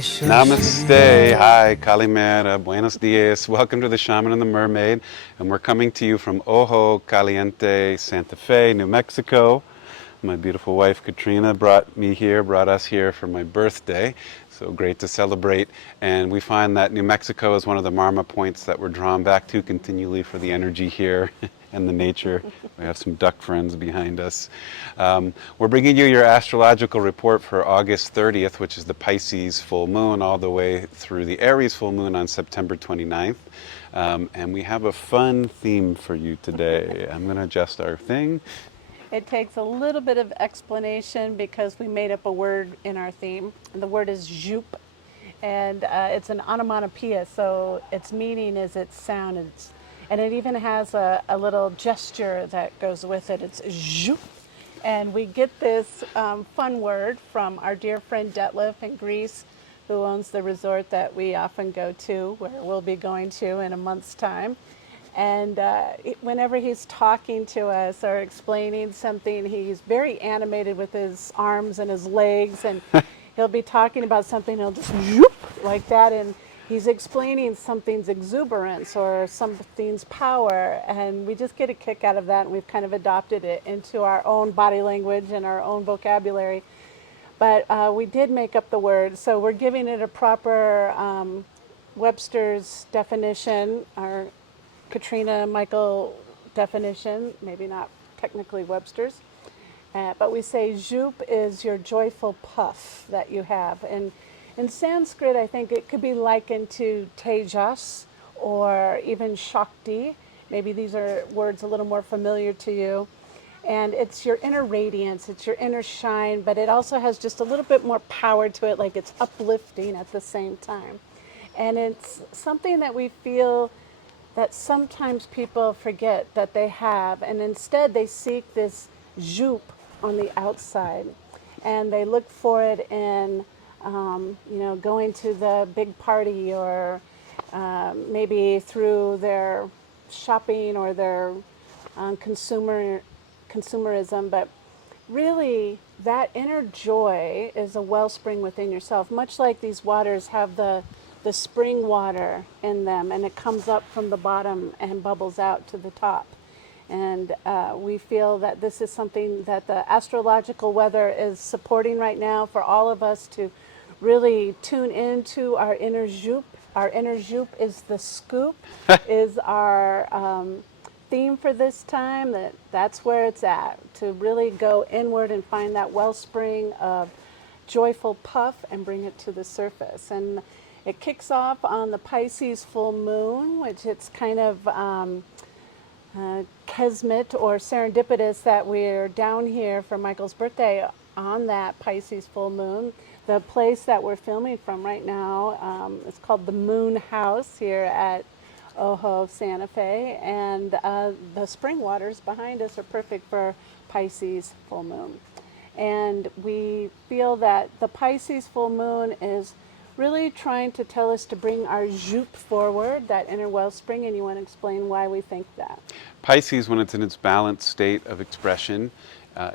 Namaste. Hi, Kalimera. Buenos dias. Welcome to the Shaman and the Mermaid. And we're coming to you from Ojo Caliente, Santa Fe, New Mexico. My beautiful wife Katrina brought us here for my birthday. So great to celebrate. And we find that New Mexico is one of the Marma points that we're drawn back to continually for the energy here and the nature. We have some duck friends behind us. We're bringing you your astrological report for August 30th, which is the Pisces full moon, all the way through the Aries full moon on September 29th. And we have a fun theme for you today. I'm going to adjust our thing. It takes a little bit of explanation because we made up a word in our theme. And the word is Joop, and it's an onomatopoeia, so its meaning is its sound. And it even has a little gesture that goes with it. It's Joop. And we get this fun word from our dear friend Detlef in Greece, who owns the resort that we often go to, where we'll be going to in a month's time. And whenever he's talking to us or explaining something, he's very animated with his arms and his legs. And he'll be talking about something, he'll just whoop, like that. And he's explaining something's exuberance or something's power. And we just get a kick out of that. And we've kind of adopted it into our own body language and our own vocabulary. But we did make up the word. So we're giving it a proper Webster's definition, our Katrina Michael definition, maybe not technically Webster's, but we say Joop is your joyful puff that you have. And in Sanskrit, I think it could be likened to Tejas or even Shakti. Maybe these are words a little more familiar to you. And it's your inner radiance, it's your inner shine, but it also has just a little bit more power to it, like it's uplifting at the same time. And it's something that we feel that sometimes people forget that they have, and instead they seek this joop on the outside, and they look for it in, going to the big party, or maybe through their shopping or their consumerism. But really, that inner joy is a wellspring within yourself, much like these waters have the spring water in them, and it comes up from the bottom and bubbles out to the top. And we feel that this is something that the astrological weather is supporting right now for all of us to really tune into our inner Joop. Our inner Joop is the scoop, is our theme for this time. That's where it's at, to really go inward and find that wellspring of joyful puff and bring it to the surface. And it kicks off on the Pisces full moon, which it's kind of kismet or serendipitous that we're down here for Michael's birthday on that Pisces full moon. The place that we're filming from right now is called the Moon House here at Ojo Santa Fe, and the spring waters behind us are perfect for Pisces full moon. And we feel that the Pisces full moon is really trying to tell us to bring our Joop forward, that inner wellspring, and you want to explain why we think that? Pisces, when it's in its balanced state of expression,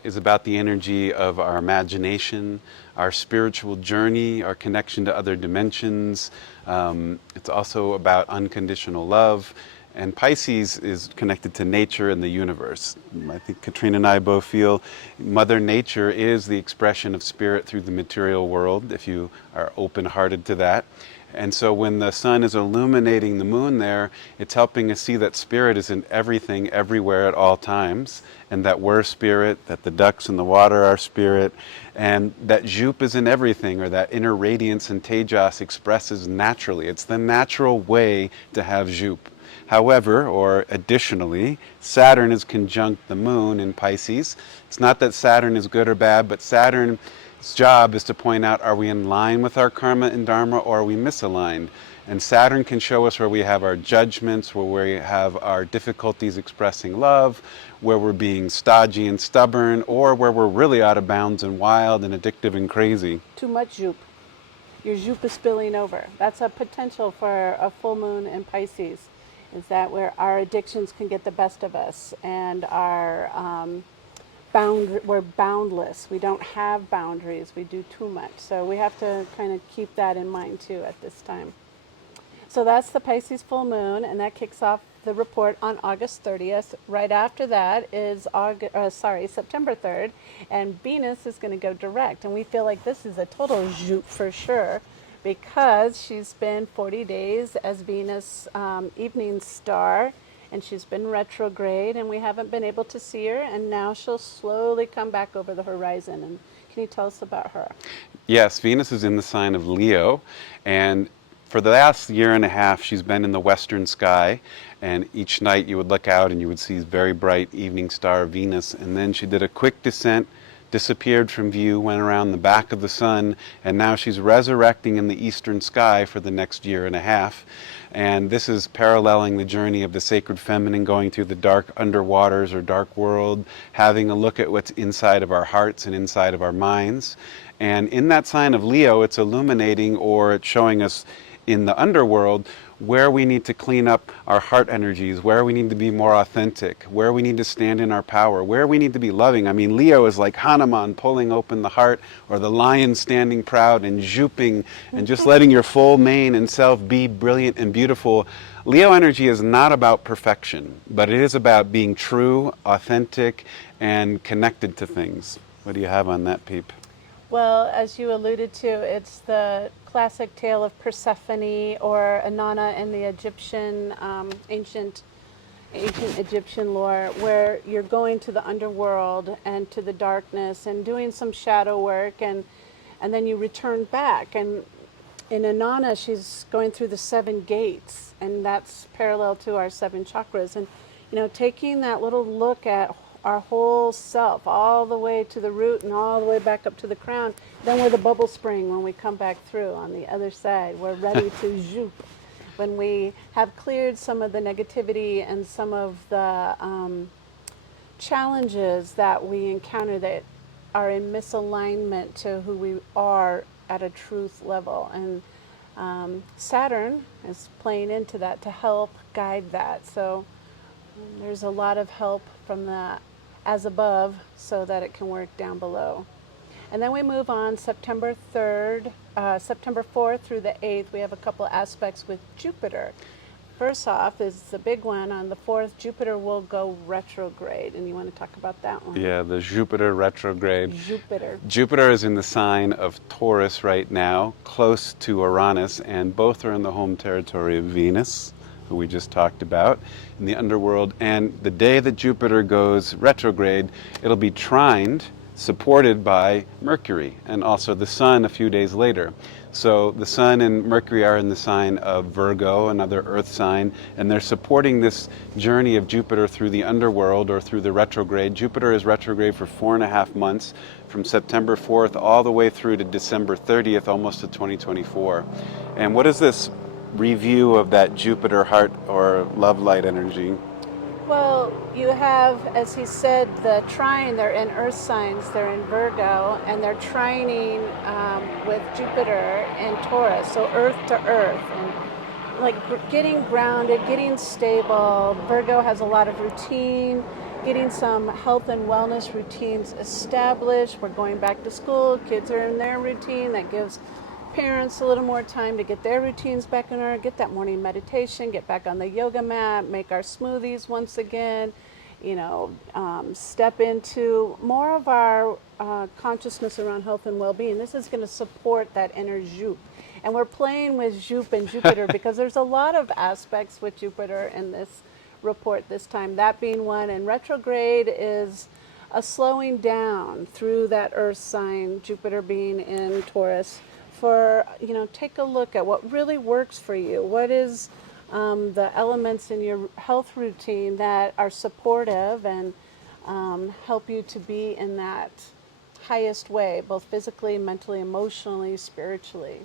is about the energy of our imagination, our spiritual journey, our connection to other dimensions. It's also about unconditional love. And Pisces is connected to nature and the universe. I think Katrina and I both feel Mother Nature is the expression of spirit through the material world, if you are open-hearted to that. And so when the sun is illuminating the moon there, it's helping us see that spirit is in everything, everywhere, at all times, and that we're spirit, that the ducks in the water are spirit, and that Joop is in everything, or that inner radiance and Tejas expresses naturally. It's the natural way to have Joop. However, or additionally, Saturn is conjunct the moon in Pisces. It's not that Saturn is good or bad, but Saturn's job is to point out, are we in line with our karma and dharma, or are we misaligned? And Saturn can show us where we have our judgments, where we have our difficulties expressing love, where we're being stodgy and stubborn, or where we're really out of bounds and wild and addictive and crazy. Too much Joop. Your Joop is spilling over. That's a potential for a full moon in Pisces, is that where our addictions can get the best of us, and our we're boundless. We don't have boundaries. We do too much. So we have to kind of keep that in mind too at this time. So that's the Pisces full moon, and that kicks off the report on August 30th. Right after that is September 3rd, and Venus is going to go direct. And we feel like this is a total joop for sure, because she's been 40 days as Venus evening star, and she's been retrograde, and we haven't been able to see her, and now she'll slowly come back over the horizon. And can you tell us about her? Yes, Venus is in the sign of Leo, and for the last year and a half, she's been in the western sky, and each night you would look out and you would see very bright evening star Venus, and then she did a quick descent, disappeared from view, went around the back of the sun, and now she's resurrecting in the eastern sky for the next year and a half. And this is paralleling the journey of the sacred feminine, going through the dark underwaters or dark world, having a look at what's inside of our hearts and inside of our minds. And in that sign of Leo, it's illuminating, or it's showing us in the underworld where we need to clean up our heart energies, where we need to be more authentic, where we need to stand in our power, where we need to be loving. I mean, Leo is like Hanuman pulling open the heart, or the lion standing proud and zooping and just letting your full mane and self be brilliant and beautiful. Leo energy is not about perfection, but it is about being true, authentic, and connected to things. What do you have on that, Peep? Well, as you alluded to, it's the classic tale of Persephone or Inanna in the Egyptian, ancient Egyptian lore, where you're going to the underworld and to the darkness and doing some shadow work, and then you return back. And in Inanna, she's going through the 7 gates, and that's parallel to our 7 chakras. And taking that little look at our whole self, all the way to the root and all the way back up to the crown. Then we're the bubble spring when we come back through on the other side. We're ready to zoop. When we have cleared some of the negativity and some of the challenges that we encounter that are in misalignment to who we are at a truth level. And Saturn is playing into that to help guide that. So there's a lot of help from the as above so that it can work down below. And then we move on September 3rd, September 4th through the 8th, we have a couple aspects with Jupiter. First off is the big one. On the 4th, Jupiter will go retrograde. And you want to talk about that one? Yeah, the Jupiter retrograde. Jupiter. Jupiter is in the sign of Taurus right now, close to Uranus, and both are in the home territory of Venus, who we just talked about, in the underworld. And the day that Jupiter goes retrograde, it'll be trined, supported by Mercury, and also the Sun a few days later. So the Sun and Mercury are in the sign of Virgo, another earth sign, and they're supporting this journey of Jupiter through the underworld or through the retrograde. Jupiter is retrograde for 4.5 months, from September 4th all the way through to December 30th, almost to 2024. And what is this review of that Jupiter heart or love light energy? Well, you have, as he said, the trine, they're in earth signs, they're in Virgo, and they're trining with Jupiter in Taurus, so earth to earth, and like getting grounded, getting stable. Virgo has a lot of routine, getting some health and wellness routines established. We're going back to school, kids are in their routine, that gives parents a little more time to get their routines back in order, get that morning meditation, get back on the yoga mat, make our smoothies once again, step into more of our consciousness around health and well-being. This is going to support that inner Joop. And we're playing with Joop and Jupiter because there's a lot of aspects with Jupiter in this report this time, that being one. And retrograde is a slowing down through that earth sign, Jupiter being in Taurus, for, take a look at what really works for you. What is the elements in your health routine that are supportive and help you to be in that highest way, both physically, mentally, emotionally, spiritually.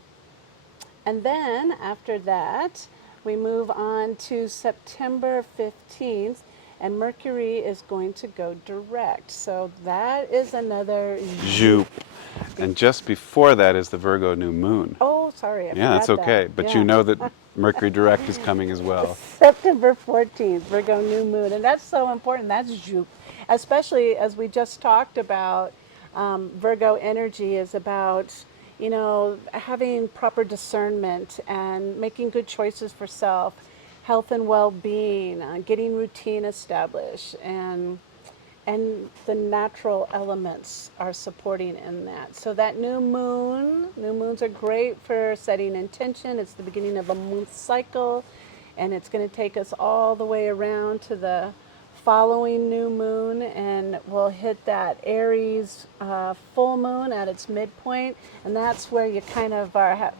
And then after that, we move on to September 15th, and Mercury is going to go direct. So that is another Joop. And just before that is the Virgo new moon. Oh, sorry. Yeah, that's okay. But yeah. You know that Mercury direct is coming as well. September 14th, Virgo new moon. And that's so important. That's Joop. especially as we just talked about, Virgo energy is about, having proper discernment and making good choices for self, health and well-being, getting routine established, and the natural elements are supporting in that. So that new moons are great for setting intention. It's the beginning of a moon cycle, and it's going to take us all the way around to the following new moon, and we'll hit that Aries full moon at its midpoint, and that's where you kind of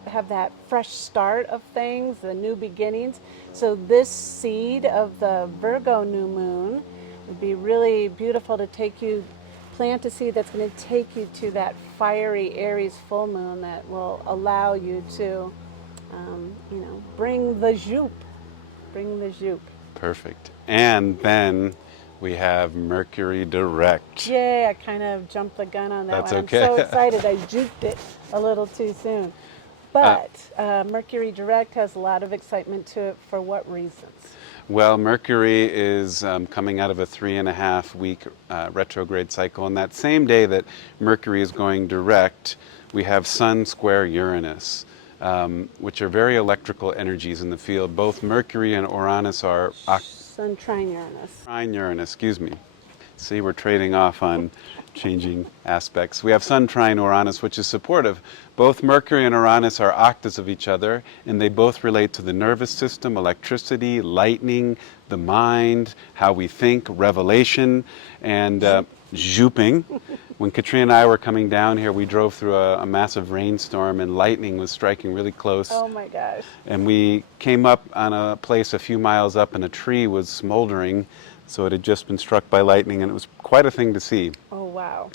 have that fresh start of things, the new beginnings. So this seed of the Virgo new moon would be really beautiful to plant a seed that's going to take you to that fiery Aries full moon that will allow you to, bring the Joop, bring the Joop. Perfect. And then we have Mercury direct. Yay, I kind of jumped the gun on that That's one. okay. I'm so excited I juked it a little too soon. But Mercury direct has a lot of excitement to it. For what reasons? Well, Mercury is coming out of a 3.5-week retrograde cycle. And that same day that Mercury is going direct, we have Sun square Uranus, which are very electrical energies in the field. Both Mercury and Uranus are Sun trine Uranus. trine Uranus, excuse me. See, we're trading off on changing aspects. We have Sun trine Uranus, which is supportive. Both Mercury and Uranus are octaves of each other, and they both relate to the nervous system, electricity, lightning, the mind, how we think, revelation, and zooping. When Katrina and I were coming down here, we drove through a massive rainstorm, and lightning was striking really close. Oh my gosh. And we came up on a place a few miles up, and a tree was smoldering. So it had just been struck by lightning, and it was quite a thing to see. Oh, wow.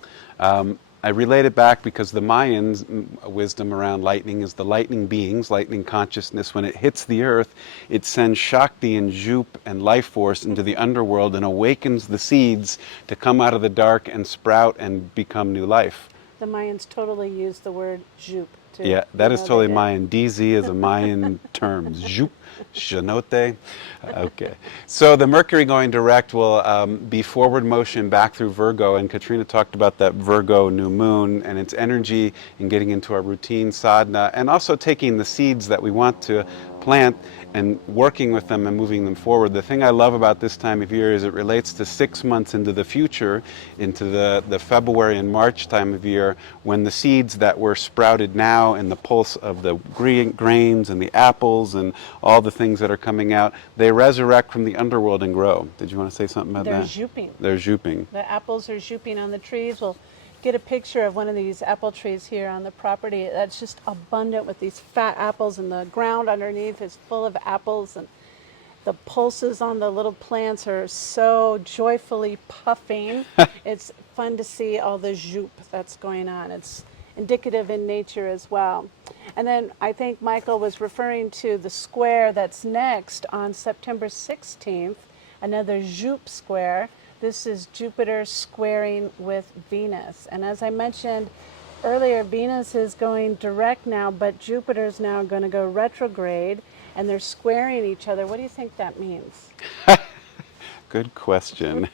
I relate it back because the Mayans' wisdom around lightning is the lightning beings, lightning consciousness. When it hits the earth, it sends Shakti and Joop and life force into the underworld and awakens the seeds to come out of the dark and sprout and become new life. The Mayans totally used the word Joop too. Yeah, that is totally Mayan. DZ is a Mayan term. Joop, Shanote. Okay. So the Mercury going direct will be forward motion back through Virgo, and Katrina talked about that Virgo new moon and its energy in getting into our routine sadhana, and also taking the seeds that we want to plant and working with them and moving them forward. The thing I love about this time of year is it relates to 6 months into the future, into the February and March time of year, when the seeds that were sprouted now in the pulse of the grains and the apples and all the things that are coming out, they resurrect from the underworld and grow. Did you want to say something about They're that? Jooping. They're zooping. The apples are Jooping on the trees. We'll get a picture of one of these apple trees here on the property. That's just abundant with these fat apples, and the ground underneath is full of apples, and the pulses on the little plants are so joyfully puffing. It's fun to see all the Joop that's going on. It's indicative in nature as well. And then I think Michael was referring to the square that's next on September 16th, another Joop square. This is Jupiter squaring with Venus. And as I mentioned earlier, Venus is going direct now, but Jupiter's now going to go retrograde, and they're squaring each other. What do you think that means? Good question.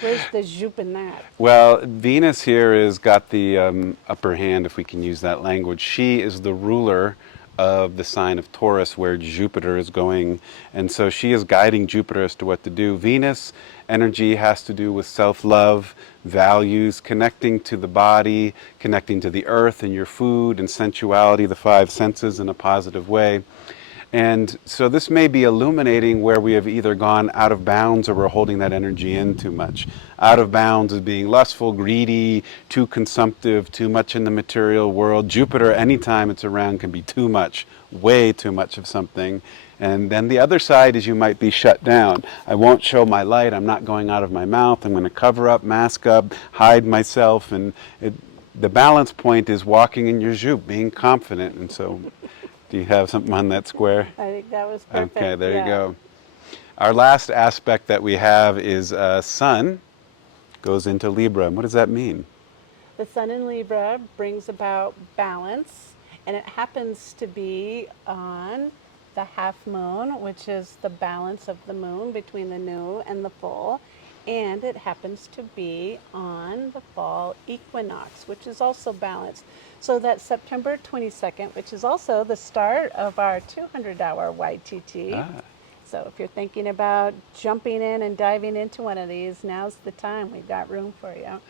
Where's the Joop in that? Well, Venus here has got the upper hand, if we can use that language. She is the ruler of the sign of Taurus, where Jupiter is going, and so she is guiding Jupiter as to what to do. Venus energy has to do with self-love, values, connecting to the body, connecting to the earth and your food and sensuality, the 5 senses, in a positive way. And so this may be illuminating where we have either gone out of bounds or we're holding that energy in too much. Out of bounds is being lustful, greedy, too consumptive, too much in the material world. Jupiter, anytime it's around, can be too much, way too much of something. And then the other side is you might be shut down. I won't show my light. I'm not going out of my mouth. I'm going to cover up, mask up, hide myself. And the balance point is walking in your Joop, being confident. And so... Do you have something on that square? I think that was perfect. Okay, there you go. Our last aspect that we have is Sun goes into Libra. And what does that mean? The Sun in Libra brings about balance, and it happens to be on the half moon, which is the balance of the moon between the new and the full. and it happens to be on the fall equinox, which is also balanced. So that September 22nd, which is also the start of our 200-hour YTT. Ah, So if you're thinking about jumping in and diving into one of these, now's the time. We've got room for you.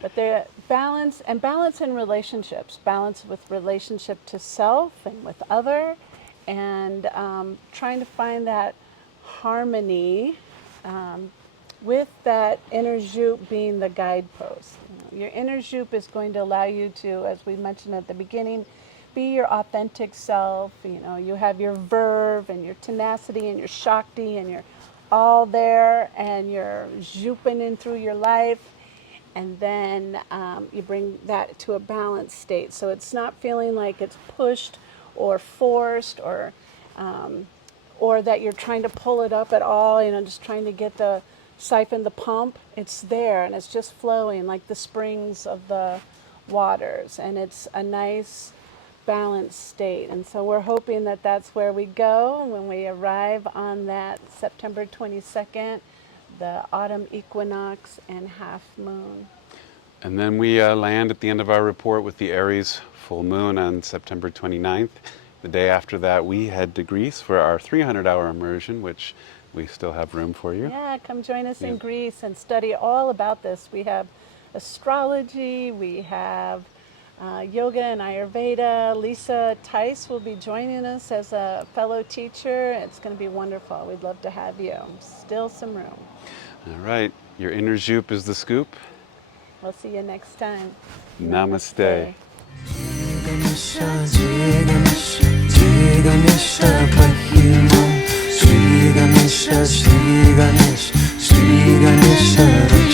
But the balance in relationships, balance with relationship to self and with other, and trying to find that harmony with that inner Joop being the guidepost. Your inner Joop is going to allow you to, as we mentioned at the beginning, be your authentic self. You have your verve and your tenacity and your Shakti, and you're all there, and you're Jooping in through your life. And then you bring that to a balanced state. So it's not feeling like it's pushed or forced, or that you're trying to pull it up at all, just trying to get the siphon the pump. It's there and it's just flowing like the springs of the waters, and it's a nice balanced state. And so we're hoping that that's where we go when we arrive on that September 22nd, the autumn equinox and half moon. and then we land at the end of our report with the Aries full moon on September 29th. The day after that, we head to Greece for our 300-hour immersion, which we still have room for you. Yeah, come join us in Greece and study all about this. We have astrology, we have yoga and Ayurveda. Lisa Tice will be joining us as a fellow teacher. It's going to be wonderful. We'd love to have you. Still some room. All right, your inner Joop is the scoop. We'll see you next time. Namaste. Shri Ganesha, Shri Ganesha, Shri Ganesha,